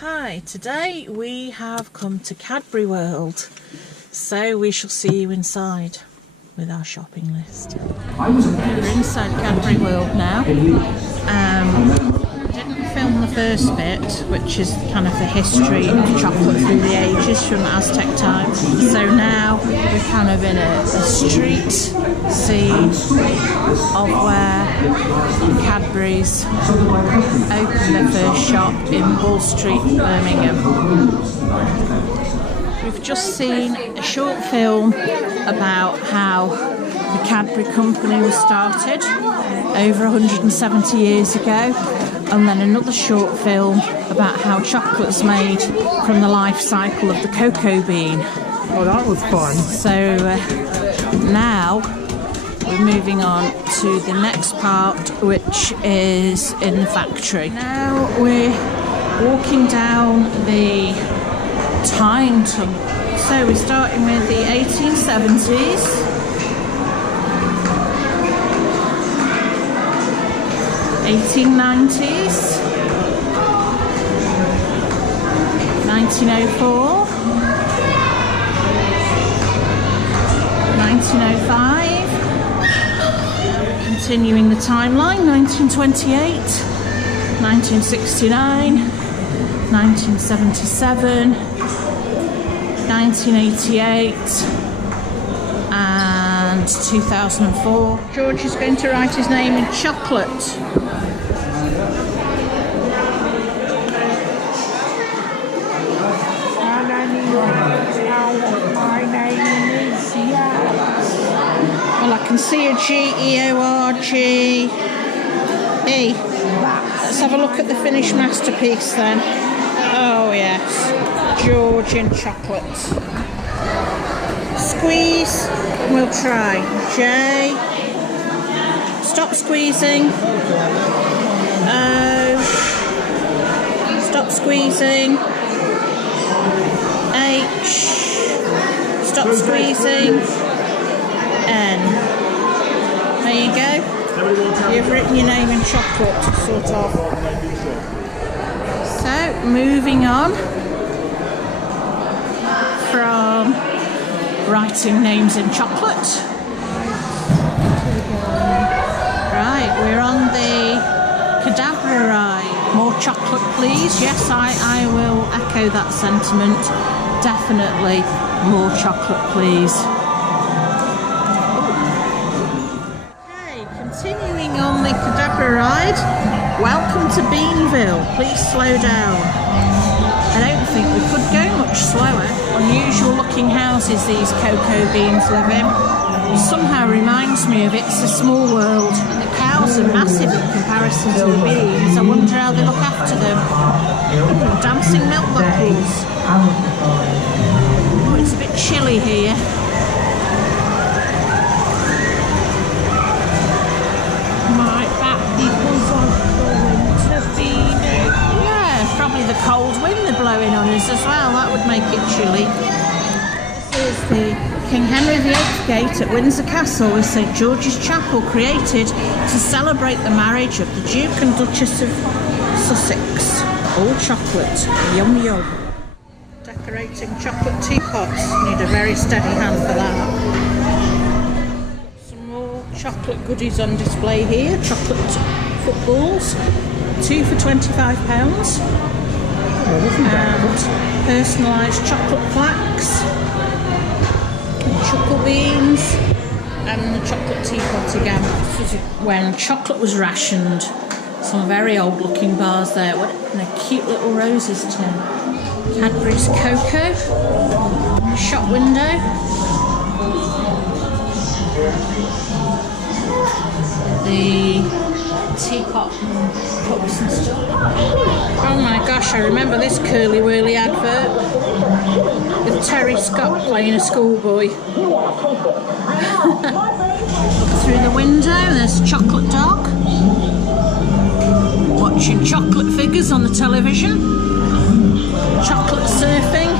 Hi, today we have come to Cadbury World, so we shall see you inside with our shopping list. We're inside Cadbury World now. Didn't film the first bit, which is kind of the history of chocolate through the ages from Aztec times. So now we're kind of in a street scene of where Cadbury's opened their first shop in Bull Street, Birmingham. We've just seen a short film about how the Cadbury company was started over 170 years ago, and then another short film about how chocolate's made from the life cycle of the cocoa bean. Oh, that was fun. So now we're moving on to the next part, which is in the factory. Now we're walking down the time tunnel. So we're starting with the 1870s. 1890s, 1904, 1905, continuing the timeline, 1928, 1969, 1977, 1988, and 2004. George is going to write his name in chocolate. Well, I can see a G-E-O-R-G-E. Let's have a look at the finished masterpiece then. Oh yes, George in chocolate. Squeeze, we'll try. J. Stop squeezing. O. Stop squeezing. H. Stop squeezing. N. There you go. You've written your name in chocolate, sort of. So, moving on from writing names in chocolate. Right, we're on the Cadbury ride. More chocolate, please. Yes, I will echo that sentiment. Definitely more chocolate, please. Okay, continuing on the Cadbury ride. Welcome to Beanville. Please slow down. I don't think we could go much slower. Unusual looking houses these cocoa beans live in. It somehow reminds me of It's a Small World. The cows are massive in comparison to the beans. I wonder how they look after them. Ooh, dancing milk bottles. Oh, it's a bit chilly here. Might that be because of the winter beanie? Yeah, probably the cold wind they're blowing on us as well. That would make it chilly. This is the King Henry VIII Gate at Windsor Castle with St George's Chapel, created to celebrate the marriage of the Duke and Duchess of Sussex. All chocolate, yum yum. Decorating chocolate teapots, need a very steady hand for that. Some more chocolate goodies on display here, chocolate footballs, 2 for £25. And personalised chocolate plaques. Chocolate beans and the chocolate teapot again. This was when chocolate was rationed. Some very old looking bars there. What and a cute little roses tin. Cadbury's cocoa. Shop window. The teapot and cups and stuff. Oh my gosh, I remember this curly whirly advert with Terry Scott playing a schoolboy. Look through the window, there's a chocolate dog watching chocolate figures on the television. Chocolate surfing.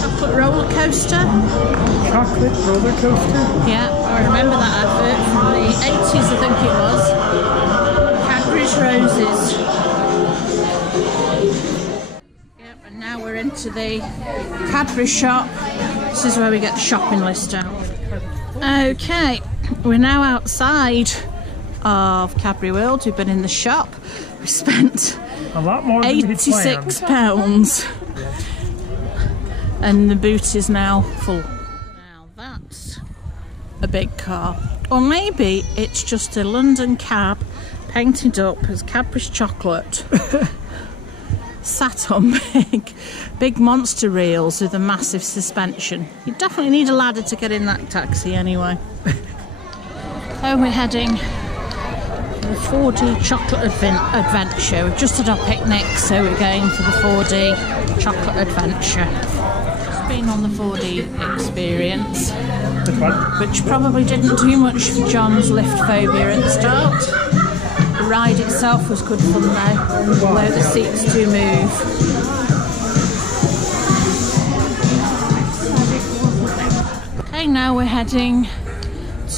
Chocolate roller coaster. Chocolate roller coaster? Yeah, I remember that advert from the 80s, I think it was. Cadbury's Roses. to the Cadbury shop. This is where we get the shopping list out. Okay, we're now outside of Cadbury World. We've been in the shop. We spent a lot more than £86. And the boot is now full. Now that's a big car. Or maybe it's just a London cab painted up as Cadbury's chocolate. Sat on big monster reels with a massive suspension. You definitely need a ladder to get in that taxi anyway. Oh, we're heading to the 4D chocolate adventure. We've just had our picnic, so we're going for the 4D chocolate adventure. Just been on the 4D experience, which probably didn't do much for John's lift phobia at the start. The ride itself was good fun though, although the seats do move. Okay, now we're heading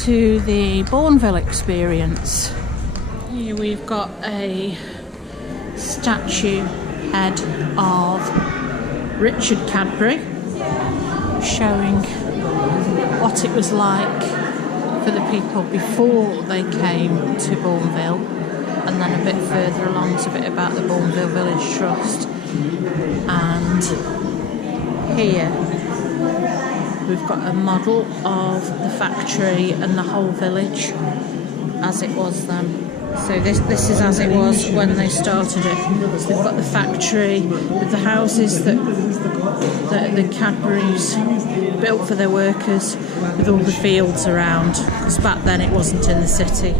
to the Bourneville experience. Here we've got a statue head of Richard Cadbury, showing what it was like for the people before they came to Bourneville, and then a bit further along is a bit about the Bourneville Village Trust. And here we've got a model of the factory and the whole village as it was then. So this is as it was when they started it. So they've got the factory with the houses that the Cadburys built for their workers, with all the fields around, because back then it wasn't in the city.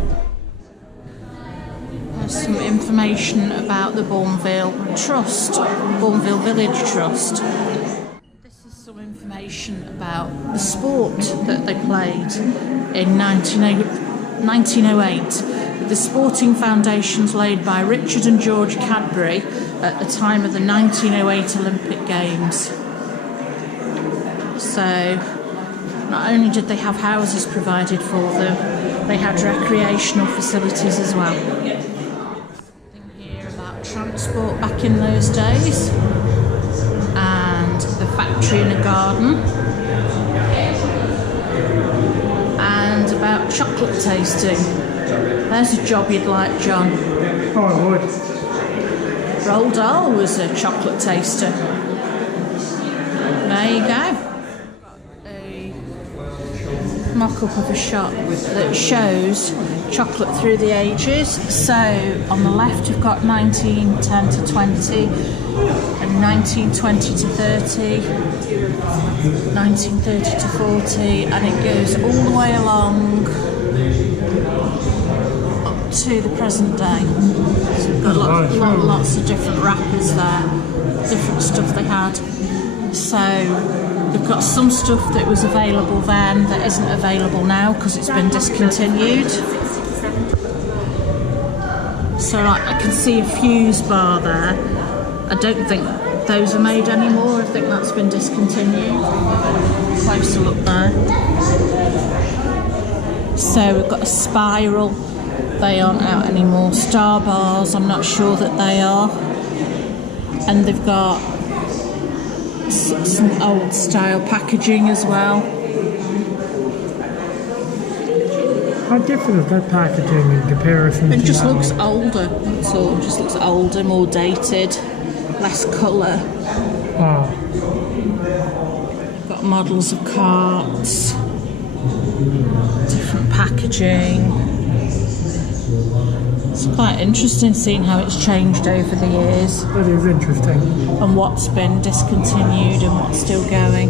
There's some information about the Bourneville Trust, Bourneville Village Trust. This is some information about the sport that they played in 1908. The sporting foundations laid by Richard and George Cadbury at the time of the 1908 Olympic Games. So not only did they have houses provided for them, they had recreational facilities as well. Something here about transport back in those days, and the factory in a garden, and about chocolate tasting. There's a job you'd like, John. Oh, I would. Roald Dahl was a chocolate taster. There you go. A mock-up of a shop that shows chocolate through the ages. So on the left you've got 1910 to 20, and 1920 to 30, 1930 to 40, and it goes all the way along to the present day. So we've got lots of different wrappers there, different stuff they had. So we've got some stuff that was available then that isn't available now because it's been discontinued. So like, I can see a Fuse bar there. I don't think those are made anymore. I think that's been discontinued. Closer look there. So we've got a Spiral. They aren't out anymore. Star bars, I'm not sure that they are. And they've got some old style packaging as well. How different is that packaging in comparison to It just looks older, that's all. It just looks older, more dated, less colour. Oh. Got models of carts, different packaging. It's quite interesting seeing how it's changed over the years. That is interesting. And what's been discontinued and what's still going.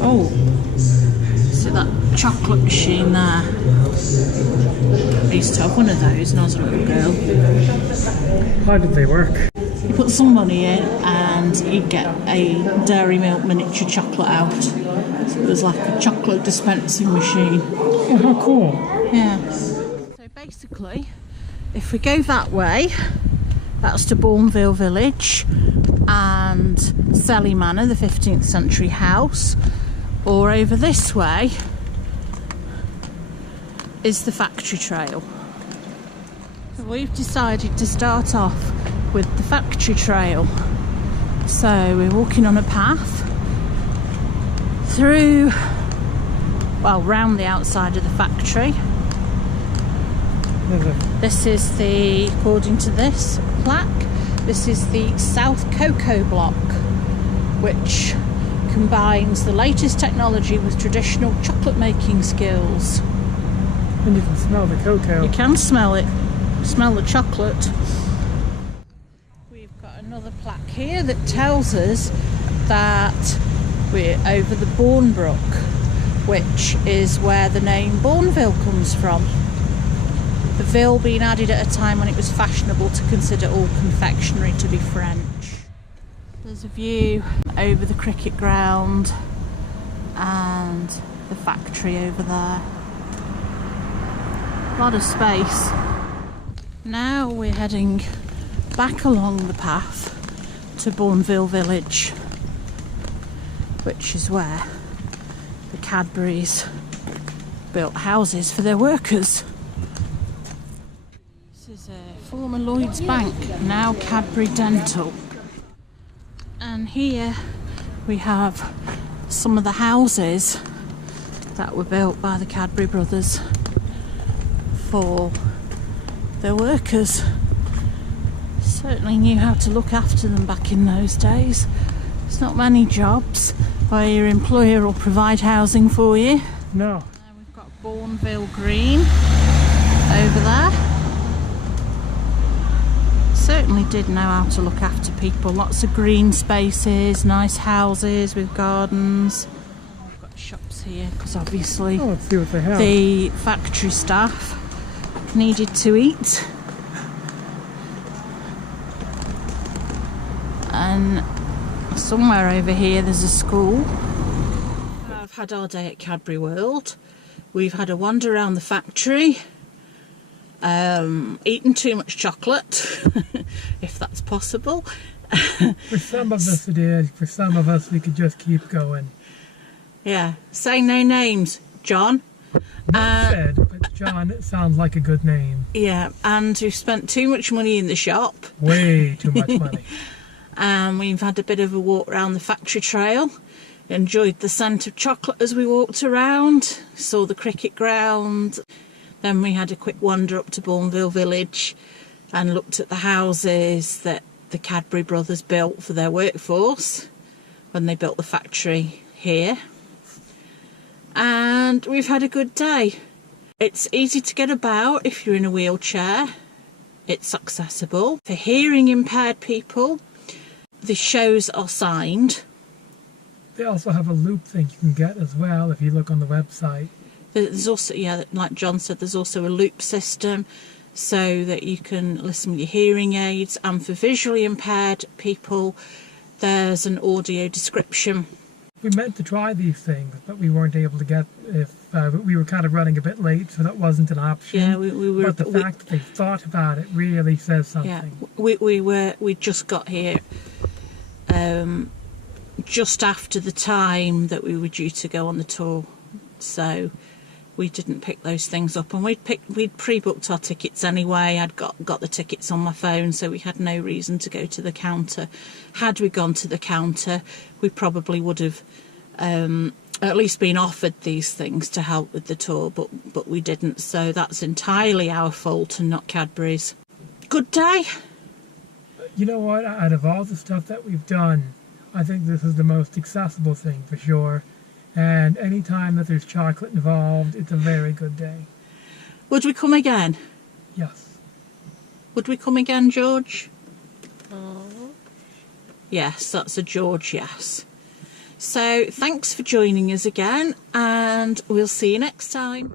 Oh, see that chocolate machine there? I used to have one of those when I was a little girl. How did they work? You put some money in and you'd get a Dairy Milk miniature chocolate out. So it was like a chocolate dispensing machine. Oh, how cool. Yeah. So basically, if we go that way, that's to Bourneville Village and Selly Manor, the 15th century house. Or over this way is the factory trail. So we've decided to start off with the factory trail. So we're walking on a path through, well, round the outside of the factory. This is the, according to this plaque, this is the South Cocoa Block, which combines the latest technology with traditional chocolate making skills. And you can smell the cocoa. You can smell it, smell the chocolate. We've got another plaque here that tells us that we're over the Bourne Brook, which is where the name Bourneville comes from. The ville being added at a time when it was fashionable to consider all confectionery to be French. There's a view over the cricket ground and the factory over there. A lot of space. Now we're heading back along the path to Bourneville village, which is where the Cadburys built houses for their workers. This is a former Lloyds Bank, now Cadbury Dental. And here we have some of the houses that were built by the Cadbury brothers for their workers. Certainly knew how to look after them back in those days. There's not many jobs where your employer will provide housing for you. No. Now we've got Bourneville Green over there. Certainly did know how to look after people. Lots of green spaces, nice houses with gardens. We've got shops here because obviously Oh, let's see what they have. the factory staff needed to eat. And somewhere over here there's a school. I've had our day at Cadbury World. We've had a wander around the factory. Eaten too much chocolate, if that's possible. For some of us it is, for some of us we could just keep going. Yeah, say no names, John. Not said, but John, it sounds like a good name. Yeah, and we've spent too much money in the shop. Way too much money. And we've had a bit of a walk around the factory trail. Enjoyed the scent of chocolate as we walked around. Saw the cricket ground. Then we had a quick wander up to Bourneville village and looked at the houses that the Cadbury brothers built for their workforce when they built the factory here. And we've had a good day. It's easy to get about if you're in a wheelchair. It's accessible. For hearing impaired people, the shows are signed. They also have a loop thing you can get as well if you look on the website. There's also, yeah, like John said, there's also a loop system so that you can listen with your hearing aids. And for visually impaired people, there's an audio description. We meant to try these things, but we weren't able to get, we were kind of running a bit late, so that wasn't an option. Yeah, we were. But the fact that they thought about it really says something. Yeah, we just got here just after the time that we were due to go on the tour, so we didn't pick those things up, and we'd pre-booked our tickets anyway. I'd got the tickets on my phone, so we had no reason to go to the counter. Had we gone to the counter, we probably would have at least been offered these things to help with the tour, but we didn't, so that's entirely our fault and not Cadbury's. Good day. You know what, out of all the stuff that we've done, I think this is the most accessible thing for sure. And any time that there's chocolate involved, it's a very good day. Would we come again? Yes. Would we come again, George? Yes, that's a George yes. So thanks for joining us again, and we'll see you next time.